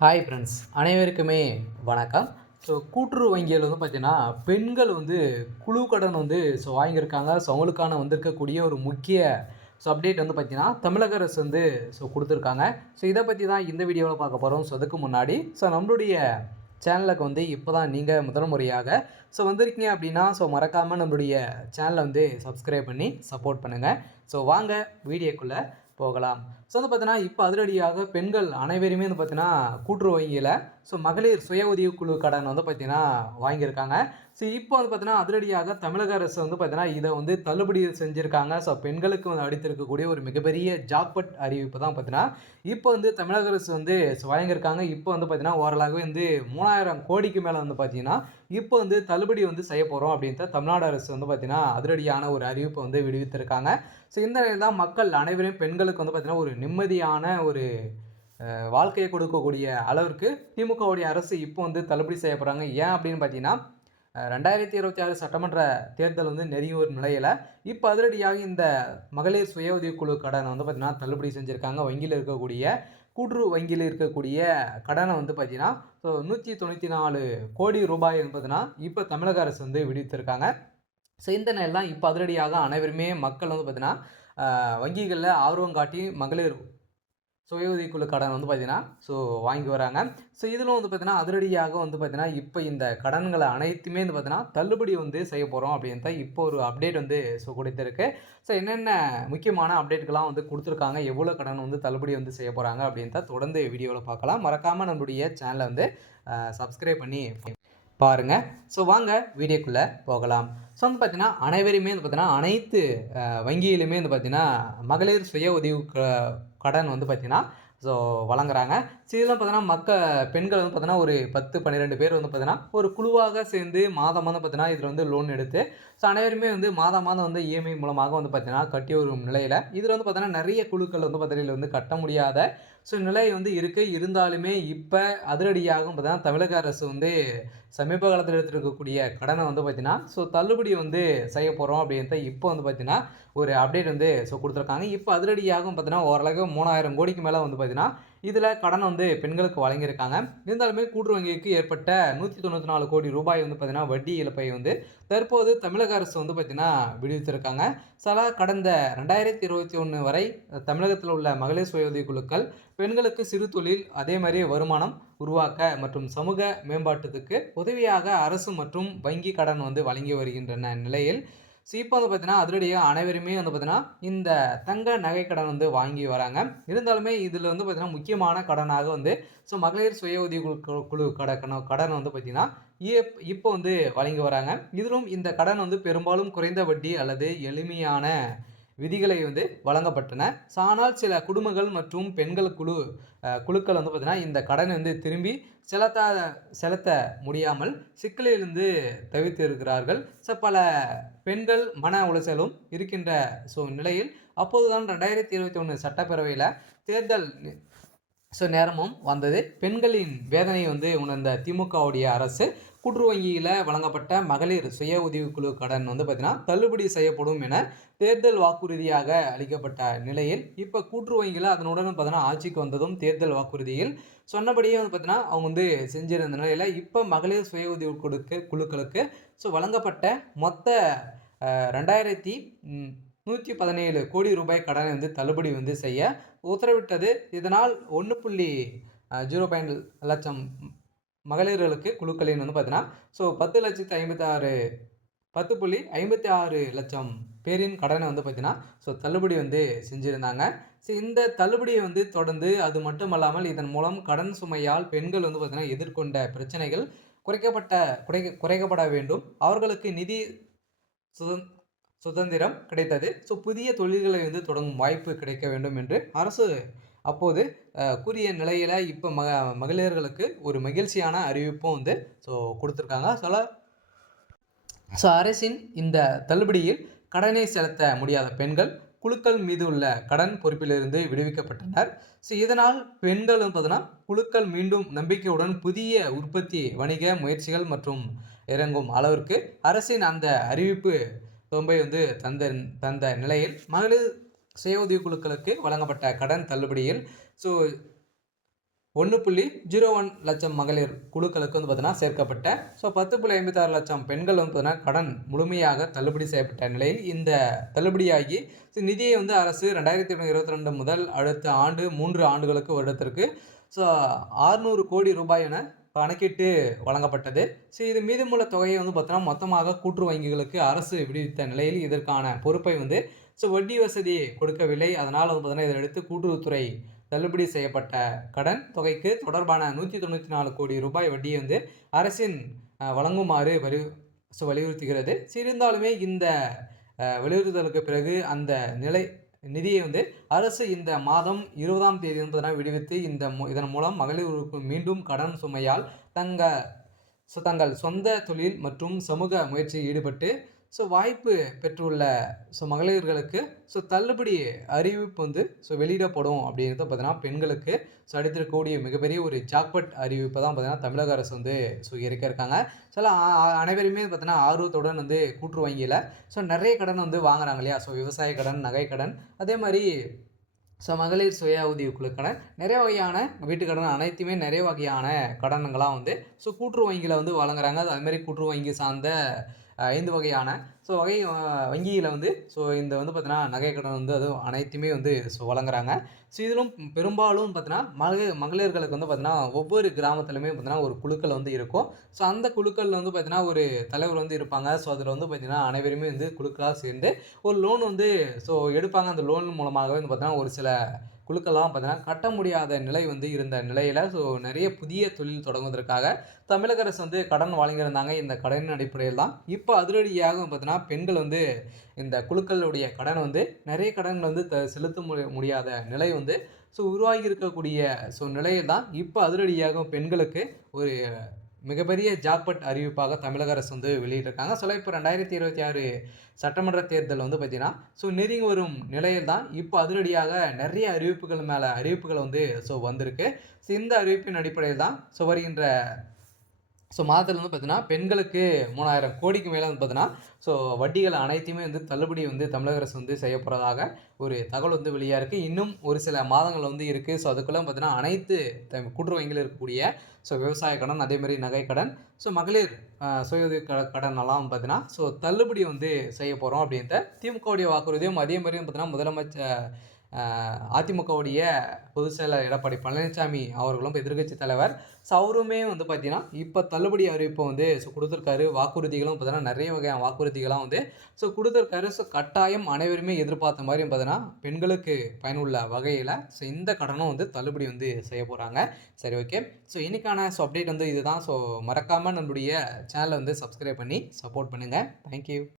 Hi friends, அனைவருக்குமே வணக்கம். கூட்டுறவு வங்கிகள் பார்த்தீங்கன்னா, பெண்கள் குழு கடன் வாங்கியிருக்காங்க. அவங்களுக்கான வந்திருக்கக்கூடிய ஒரு முக்கிய அப்டேட் பார்த்தீங்கன்னா, தமிழக அரசு குடுத்துருக்காங்க. இத பத்தி தான் இந்த வீடியோல பார்க்க போறோம். அதுக்கு முன்னாடி நம்மளுடைய சேனலுக்கு இப்ப தான் நீங்க முதல் முறையாக வந்திருக்கீங்க அப்படின்னா, மறக்காம நம்மளுடைய சேனல சப்ஸ்கிரைப் பண்ணி சப்போர்ட் பண்ணுங்க. வாங்க வீடியோக்குள்ள போகலாம். பார்த்தீங்கன்னா, இப்ப அதிரடியாக பெண்கள் அனைவருமே பார்த்தீங்கன்னா, கூட்டுறவு வங்கியில மகளிர் சுய உதவிக்குழு கடன் பார்த்தீங்கன்னா வாங்கியிருக்காங்க. இப்போ பார்த்தீங்கன்னா, அதிரடியாக தமிழக அரசு பார்த்தீங்கன்னா, இத தள்ளுபடி செஞ்சிருக்காங்க. பெண்களுக்கு அளித்திருக்கக்கூடிய ஒரு மிகப்பெரிய ஜாக்பாட் அறிவிப்பு தான் பார்த்தீங்கன்னா, இப்போ தமிழக அரசு வழங்கியிருக்காங்க. இப்போ பார்த்தீங்கன்னா, ஓரளவு 3000 கோடிக்கு மேல பார்த்தீங்கன்னா, இப்போ தள்ளுபடி செய்ய போறோம் அப்படின்ட்டு தமிழ்நாடு அரசு பார்த்தீங்கன்னா, அதிரடியான ஒரு அறிவிப்ப விடுவித்திருக்காங்க. இந்த நிலையில தான் மக்கள் அனைவரும் பெண்களுக்கு பார்த்தீங்கன்னா, ஒரு நிம்மதியான ஒரு வாழ்க்கைய கொடுக்கக்கூடிய அளவிற்கு திமுகவுடைய அரசு இப்போ தள்ளுபடி செய்ய போறாங்க. ஏன் அப்படின்னு பார்த்தீங்கன்னா, 2026 சட்டமன்ற தேர்தல் நெருங்கி வரும் நிலையில, இப்ப அதிரடியாக இந்த மகளிர் சுய உதவிக்குழு கடன பார்த்தீங்கன்னா, தள்ளுபடி செஞ்சிருக்காங்க. வங்கியில இருக்கக்கூடிய கூட்டுறவு வங்கியில இருக்கக்கூடிய கடன பார்த்தீங்கன்னா, 194 கோடி ரூபாய் பார்த்தீங்கன்னா, இப்ப தமிழக அரசு விடுவித்திருக்காங்க. இந்த நிலையில இப்ப அதிரடியாக அனைவருமே மக்கள் பார்த்தீங்கன்னா, வங்கிகள்ல ஆர்வம் காட்டி மகளிர் சுய உதவிக்குழு கடன் பார்த்தீங்கன்னா, வாங்கி வராங்க. இதிலும் பார்த்தீங்கன்னா, அதிரடியாக பார்த்தீங்கன்னா, இப்ப இந்த கடன்கள அனைத்துமே பார்த்தீங்கன்னா, தள்ளுபடி செய்ய போறோம் அப்படின்ட்டு இப்போ ஒரு அப்டேட் குடுத்திருக்கு. என்னென்ன முக்கியமான அப்டேட்கள்லாம் குடுத்துருக்காங்க, எவ்வளோ கடன் தள்ளுபடி செய்ய போறாங்க அப்படின்ட்டு தொடர்ந்து வீடியோல பார்க்கலாம். மறக்காம நம்மளுடைய சேனல சப்ஸ்கிரைப் பண்ணி பாருங்க. வாங்க வீடியோக்குள்ள போகலாம். பார்த்தீங்கன்னா, அனைவருமே பார்த்தீங்கன்னா, அனைத்து வங்கியிலுமே பார்த்தீங்கன்னா, மகளிர் சுய உதவி கடன் பார்த்தீங்கன்னா, வழங்குறாங்க. இதெல்லாம் பார்த்தீங்கன்னா, பெண்கள் பார்த்தீங்கன்னா, ஒரு 10, 12 பேர் பார்த்தீங்கன்னா, ஒரு குழுவாக சேர்ந்து மாதம் மாதம் பார்த்தீங்கன்னா, இதுல லோன் எடுத்து, அனைவருமே மாதம் மாதம் இஎம்ஐ மூலமாக பார்த்தீங்கன்னா, கட்டி வரும் நிலையில, இதுல பார்த்தீங்கன்னா, நெறைய குழுக்கள் பார்த்தீங்கன்னா, கட்ட முடியாத நிலை இருக்கு. இருந்தாலுமே இப்ப அதிரடியாகவும் பார்த்தீங்கன்னா, தமிழக அரசு சமீப காலத்துல எடுத்திருக்கக்கூடிய கடன பார்த்தீங்கன்னா, தள்ளுபடி செய்ய போறோம் அப்படின்ட்டு இப்போ பார்த்தீங்கன்னா, ஒரு அப்டேட் குடுத்துருக்காங்க. இப்ப அதிரடியாகவும் பார்த்தீங்கன்னா, ஓரளவு 3000 கோடிக்கு மேல பார்த்தீங்கன்னா, இதுல கடன் பெண்களுக்கு வழங்கியிருக்காங்க. இருந்தாலுமே கூட்டுறவு வங்கிக்கு ஏற்பட்ட 194 கோடி ரூபாய் பார்த்தீங்கன்னா, வட்டி இழப்பை தற்போது தமிழக அரசு பார்த்தீங்கன்னா, விடுவித்திருக்காங்க. கடந்த 2021 வரை தமிழகத்தில் உள்ள மகளிர் சுய உதவி குழுக்கள் பெண்களுக்கு சிறு தொழில், அதே மாரி வருமானம் உருவாக்க மற்றும் சமூக மேம்பாட்டுக்கு உதவியாக அரசு மற்றும் வங்கி கடன் வழங்கி வருகின்றன நிலையில், இப்ப பார்த்தீங்கன்னா, அதிரடியா அனைவருமே பார்த்தீங்கன்னா, இந்த தங்க நகை கடன் வாங்கி வராங்க. இருந்தாலுமே இதுல பார்த்தீங்கன்னா, முக்கியமான கடனாக மகளிர் சுய உதவி குழு கடன் பார்த்தீங்கன்னா, இப்போ வழங்கி வராங்க. இதிலும் இந்த கடன் பெரும்பாலும் குறைந்த வட்டி அல்லது எளிமையான விதிகளை வழங்கப்பட்டன. ஆனால் சில குடும்பங்கள் மற்றும் பெண்கள் குழுக்கள் பார்த்தீங்கன்னா, இந்த கடனை திரும்பி செலுத்த முடியாமல் சிக்கலிலிருந்து தவித்து இருக்கிறார்கள். பல பெண்கள் மன உளைச்சலும் இருக்கின்ற நிலையில் அப்போதுதான் 2021 சட்டப்பேரவையில தேர்தல் நேரமும் வந்தது. பெண்களின் வேதனை உணர்ந்த திமுகவுடைய அரசு கூட்டுறவு வங்கியில வழங்கப்பட்ட மகளிர் சுய உதவிக்குழு கடன் பார்த்தீங்கன்னா, தள்ளுபடி செய்யப்படும் என தேர்தல் வாக்குறுதியாக அளிக்கப்பட்ட நிலையில், இப்ப கூட்டுறவு வங்கியில அதனுடன் பார்த்தீங்கன்னா, ஆட்சிக்கு வந்ததும் தேர்தல் வாக்குறுதியில் சொன்னபடியே பார்த்தீங்கன்னா, அவங்க செஞ்சிருந்த நிலையில, இப்ப மகளிர் சுய உதவி குழுக்களுக்கு வழங்கப்பட்ட மொத்த 2117 கோடி ரூபாய் கடனை தள்ளுபடி செய்ய உத்தரவிட்டது. இதனால் 1.0 லட்சம் மகளிர்களுக்கு குழுக்களின் பார்த்தீங்கன்னா, 10.56 லட்சம் பேரின் கடனை பார்த்தீங்கன்னா, தள்ளுபடி செஞ்சிருந்தாங்க. இந்த தள்ளுபடியை தொடர்ந்து அது மட்டுமல்லாமல் இதன் மூலம் கடன் சுமையால் பெண்கள் பார்த்தீங்கன்னா, எதிர்கொண்ட பிரச்சனைகள் குறைக்கப்பட வேண்டும். அவர்களுக்கு நிதி சுதந்திரம் கிடைத்தது. புதிய தொழில்களை தொடங்கும் வாய்ப்பு கிடைக்க வேண்டும் என்று அரசு அப்போது கூறிய நிலையில இப்ப மகளிர்களுக்கு ஒரு மகிழ்ச்சியான அறிவிப்பும் குடுத்திருக்காங்க. அரசின் இந்த தள்ளுபடியில் கடனை செலுத்த முடியாத பெண்கள் குழுக்கள் மீது உள்ள கடன் பொறுப்பிலிருந்து விடுவிக்கப்பட்டனர். இதனால் பெண்கள் பார்த்தீங்கன்னா, குழுக்கள் மீண்டும் நம்பிக்கையுடன் புதிய உற்பத்தி வணிக முயற்சிகள் மற்றும் இறங்கும் அளவிற்கு அரசின் அந்த அறிவிப்பு தொம்பை தந்த நிலையில் மகளிர் சுய உதவி குழுக்களுக்கு வழங்கப்பட்ட கடன் தள்ளுபடியில் 1.01 லட்சம் மகளிர் குழுக்களுக்கு வந்து பார்த்தீங்கன்னா சேர்க்கப்பட்ட 10.56 லட்சம் பெண்கள் வந்து பார்த்தீங்கன்னா கடன் முழுமையாக தள்ளுபடி செய்யப்பட்ட நிலையில் இந்த தள்ளுபடியாகி நிதியை வந்து அரசு 2022 முதல் அடுத்த ஆண்டு 3 ஆண்டுகளுக்கு வருடத்திற்கு 600 கோடி ரூபாய் என கணக்கிட்டு வழங்கப்பட்டது. இது மீதமுள்ள தொகையை வந்து பார்த்தீங்கன்னா மொத்தமாக கூட்டுறவு வங்கிகளுக்கு அரசு விடுவித்த நிலையில் இதற்கான பொறுப்பை வந்து வட்டி வசதி கொடுக்கவில்லை. அதனால் வந்து பார்த்தீங்கன்னா இதனையடுத்து கூட்டுறவுத்துறை தள்ளுபடி செய்யப்பட்ட கடன் தொகைக்கு தொடர்பான 194 கோடி ரூபாய் வட்டியை வந்து அரசின் வழங்குமாறு வலியுறுத்துகிறது. இருந்தாலுமே இந்த வலியுறுத்தலுக்கு பிறகு அந்த நிதியை வந்து அரசு இந்த மாதம் 20ஆம் தேதி வந்து விடுவித்து இதன் மூலம் மகளிருக்கு மீண்டும் கடன் சுமையால் தங்கள் சொந்த தொழில் மற்றும் சமூக முயற்சியில் ஈடுபட்டு வாய்ப்பு பெற்றுள்ள மகளிர்களுக்கு தள்ளுபடி அறிவிப்பு வந்து வெளியிடப்படும் அப்படின்றத பார்த்தீங்கன்னா பெண்களுக்கு அடித்திருக்கக்கூடிய மிகப்பெரிய ஒரு ஜாக்பாட் அறிவிப்பை தான் பார்த்தீங்கன்னா தமிழக அரசு வந்து இருக்காங்க. அனைவருமே பார்த்தீங்கன்னா ஆர்வத்துடன் வந்து கூட்டுறவு வங்கியில் நிறைய கடன் வந்து வாங்குறாங்க இல்லையா? விவசாய கடன், நகை கடன், அதே மாதிரி மகளிர் சுய உதவி குழு கடன், நிறைய வகையான வீட்டுக்கடன் அனைத்துமே நிறைய வகையான கடன்களாக வந்து கூட்டுறவு வங்கியில் வந்து வழங்குறாங்க. அதுமாதிரி கூட்டுறவு வங்கி சார்ந்த 5 வகையான வங்கியில் வந்து இந்த வந்து பார்த்தீங்கன்னா நகை கடன் வந்து அதுவும் அனைத்துமே வந்து வழங்குறாங்க. இதிலும் பெரும்பாலும் பார்த்தீங்கன்னா மகளிர்களுக்கு வந்து பார்த்தீங்கன்னா ஒவ்வொரு கிராமத்துலையுமே பார்த்தீங்கன்னா ஒரு குழுக்கள் வந்து இருக்கும். அந்த குழுக்களில் வந்து பார்த்தீங்கன்னா ஒரு தலைவர் வந்து இருப்பாங்க. அதில் வந்து பார்த்தீங்கன்னா அனைவருமே வந்து குழுக்களாக சேர்ந்து ஒரு லோன் வந்து எடுப்பாங்க. அந்த லோன் மூலமாகவே வந்து பார்த்தீங்கன்னா ஒரு சில குழுக்கள்லாம் பார்த்தீங்கன்னா கட்ட முடியாத நிலை வந்து இருந்த நிலையில் நிறைய புதிய தொழில் தொடங்குவதற்காக தமிழக அரசு வந்து கடன் வழங்கியிருந்தாங்க. இந்த கடனின் அடிப்படையில் தான் இப்போ அதிரடியாக பார்த்தீங்கன்னா பெண்கள் வந்து இந்த குழுக்களுடைய கடன் வந்து நிறைய கடன்கள் வந்து செலுத்த முடியாத நிலை வந்து உருவாகி இருக்கக்கூடிய நிலையில் தான் இப்போ அதிரடியாக பெண்களுக்கு ஒரு மிகப்பெரிய ஜாக்பாட் அறிவிப்பாக தமிழக அரசு வந்து வெளியிட்டிருக்காங்க. இப்போ 2026 சட்டமன்ற தேர்தல் வந்து பார்த்தீங்கன்னா நெருங்கி வரும் நிலையில் தான் இப்போ அதிரடியாக நிறைய அறிவிப்புகள் வந்து வந்திருக்கு. இந்த அறிவிப்பின் அடிப்படையில் தான் வருகின்ற மாதத்தில் வந்து பார்த்தீங்கன்னா பெண்களுக்கு 3000 கோடிக்கு மேலே வந்து பார்த்தீங்கன்னா வட்டிகள் அனைத்தையுமே வந்து தள்ளுபடி வந்து தமிழக அரசு வந்து செய்ய போகிறதாக ஒரு தகவல் வந்து வெளியாக இருக்குது. இன்னும் ஒரு சில மாதங்கள் வந்து இருக்குது. அதுக்குள்ளே பார்த்தீங்கன்னா அனைத்து கூட்டுறவு வங்கியில் இருக்கக்கூடிய விவசாய கடன், அதேமாதிரி நகை கடன், மகளிர் சுய உதவி கடன் எல்லாம் பார்த்தீங்கன்னா தள்ளுபடி வந்து செய்ய போகிறோம் அப்படின்ற திமுகவுடைய வாக்குறுதியும், அதே மாதிரியும் பார்த்தீங்கன்னா முதலமைச்சர் அதிமுகவுடைய பொதுச் செயலர் எடப்பாடி பழனிசாமி அவர்களும் எதிர்க்கட்சி தலைவர் அவருமே வந்து பார்த்தீங்கன்னா இப்போ தள்ளுபடி அறிவிப்பை வந்து கொடுத்துருக்காரு. வாக்குறுதிகளும் பார்த்தீங்கன்னா நிறைய வகையான வாக்குறுதிகளாக வந்து கொடுத்துருக்காரு. கட்டாயம் அனைவருமே எதிர்பார்த்த மாதிரியும் பார்த்தீங்கன்னா பெண்களுக்கு பயனுள்ள வகையில் இந்த கடனும் வந்து தள்ளுபடி வந்து செய்ய போகிறாங்க. சரி, ஓகே. இன்னைக்கான அப்டேட் வந்து இதுதான். மறக்காமல் நம்மளுடைய சேனலை வந்து சப்ஸ்கிரைப் பண்ணி சப்போர்ட் பண்ணுங்கள். தேங்க்யூ.